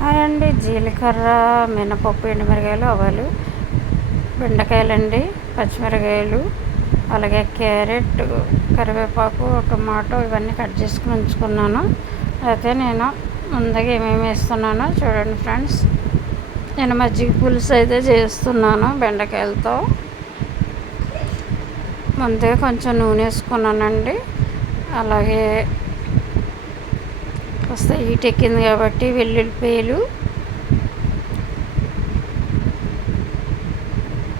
Hi అండి. జీలకర్ర మినపప్పు ఎండుమిరగాయలు ఆవాలు బెండకాయలండి పచ్చిమిరకాయలు అలాగే క్యారెట్ కరివేపాకు టమాటో ఇవన్నీ కట్ చేసుకుని ఉంచుకున్నాను. అయితే నేను ముందుగా ఏమేమి వేస్తున్నానో చూడండి ఫ్రెండ్స్. నేను మజ్జిగ పులుసు అయితే చేస్తున్నాను బెండకాయలతో. ముందుగా కొంచెం నూనె వేసుకున్నానండి. అలాగే కాస్త హీట్ ఎక్కింది కాబట్టి వెల్లుల్లిపాయలు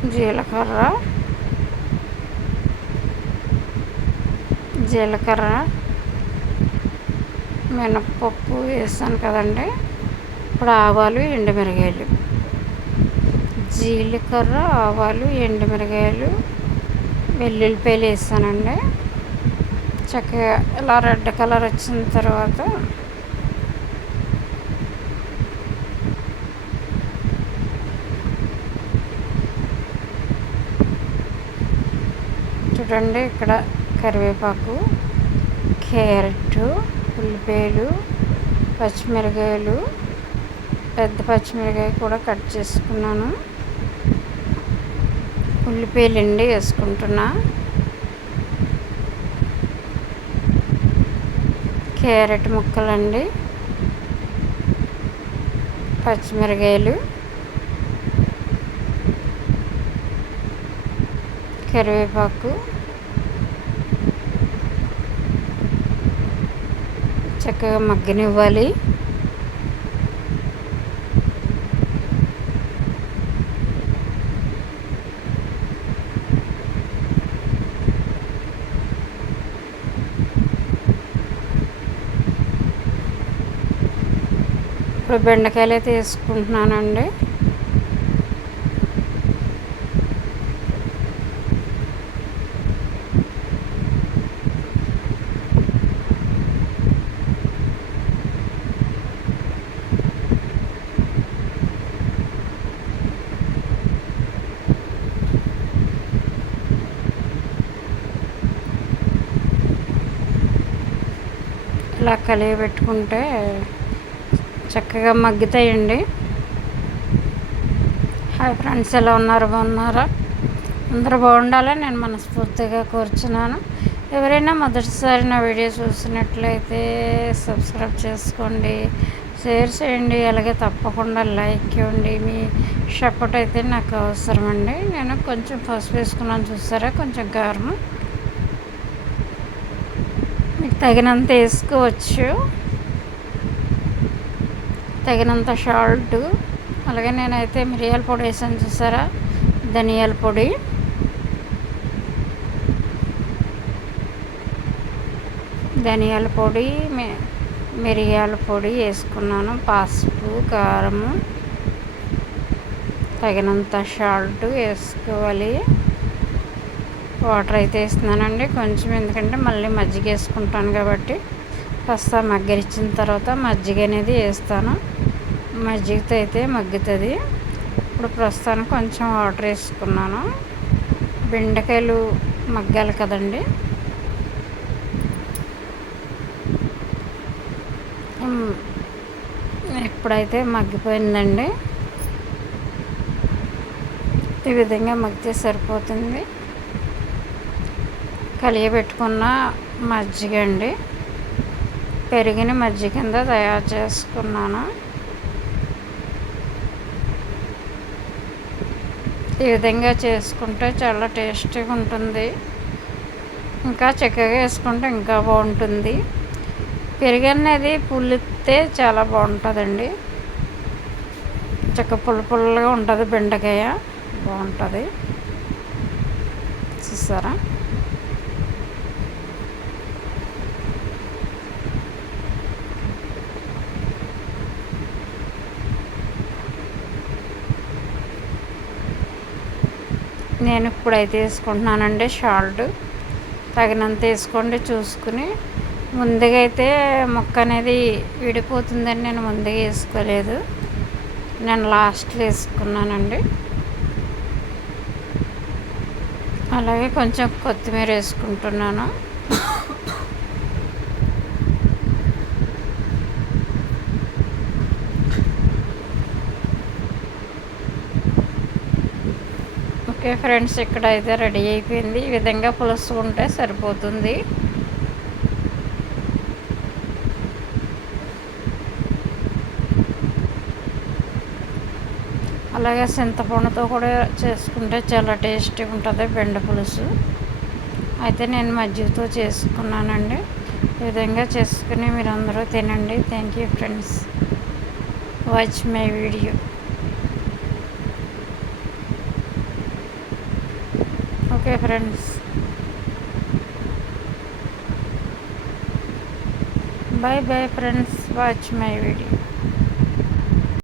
జీలకర్ర జీలకర్ర మినప్పప్పు వేసాను కదండి. ఇప్పుడు ఆవాలు ఎండుమిరగాయలు. జీలకర్ర ఆవాలు ఎండుమిరగాయలు వెల్లుల్లిపాయలు వేసానండి చక్కగా ఇలా రెడ్ కలర్ వచ్చిన తర్వాత చూడండి ఇక్కడ కరివేపాకు క్యారెట్ ఉల్లిపాయలు పచ్చిమిరకాయలు పెద్ద పచ్చిమిరకాయ కూడా కట్ చేసుకున్నాను. ఉల్లిపాయలు అండి వేసుకుంటున్నా. క్యారెట్ ముక్కలండి. పచ్చిమిరకాయలు. కరివేపాకు. చక్కగా మగ్గనివ్వాలి. ఇప్పుడు బెండకాయలు అయితే వేసుకుంటున్నానండి. ఇలా కలిగి పెట్టుకుంటే చక్కగా మగ్గుతాయండి. హాయ్ ఫ్రెండ్స్ ఎలా ఉన్నారు? బాగున్నారా? అందరూ బాగుండాలని నేను మనస్ఫూర్తిగా కోరుచున్నాను. ఎవరైనా మొదటిసారి నా వీడియో చూసినట్లయితే సబ్స్క్రైబ్ చేసుకోండి షేర్ చేయండి అలాగే తప్పకుండా లైక్ ఇవ్వండి. మీ సపోర్ట్ అయితే నాకు అవసరం అండి నేను కొంచెం పసుపు వేసుకున్నాను చూసారా? కొంచెం కారం తగినంత వేసుకోవచ్చు. తగినంత సాల్ట్. అలాగే నేనైతే మిరియాల పొడి వేసాను చూసారా? ధనియాల పొడి. ధనియాల పొడి మిరియాల పొడి వేసుకున్నాను. పసుపు కారము. తగినంత సాల్ట్ వేసుకోవాలి. వాటర్ అయితే వేస్తున్నానండి. కొంచెం ఎందుకంటే మళ్ళీ మజ్జిగ వేసుకుంటాను కాబట్టి కాస్త మగ్గరిచ్చిన తర్వాత మజ్జిగ అనేది వేస్తాను. మజ్జిగతో అయితే మగ్గుతుంది. ఇప్పుడు ప్రస్తుతానికి కొంచెం వాటర్ వేసుకున్నాను. బెండకాయలు మగ్గాలి కదండి. ఇప్పుడైతే మగ్గిపోయిందండి. ఈ విధంగా మగ్గితే సరిపోతుంది. కలియబెట్టుకున్న మజ్జిగ అండి పెరిగిన మజ్జిగ కింద తయారు చేసుకున్నాను. ఈ విధంగా చేసుకుంటే చాలా టేస్టీగా ఉంటుంది. ఇంకా చక్కగా వేసుకుంటే ఇంకా బాగుంటుంది. పెరుగు అనేది పులితే చాలా బాగుంటుందండి. చక్క పుల్ల పుల్లగా ఉంటుంది బెండకాయ. బాగుంటుంది. చూసారా? నేను ఇప్పుడైతే వేసుకుంటున్నానండి షాల్ట్ తగినంత వేసుకోండి చూసుకుని. ముందుగా అయితే మొక్క అనేది విడిపోతుందని నేను ముందుగా వేసుకోలేదు. నేను లాస్ట్లో వేసుకున్నానండి. అలాగే కొంచెం కొత్తిమీర వేసుకుంటున్నాను. ఓకే ఫ్రెండ్స్ ఇక్కడ అయితే రెడీ అయిపోయింది. ఈ విధంగా పులుసు ఉంటే సరిపోతుంది. అలాగే చింతపండుతో కూడా చేసుకుంటే చాలా టేస్టీగా ఉంటుంది బెండ పులుసు. అయితే నేను మజ్జిగతో చేసుకున్నానండి. ఈ విధంగా చేసుకుని మీరు అందరూ తినండి. Thank you friends watch my video okay friends bye bye friends. Watch my video.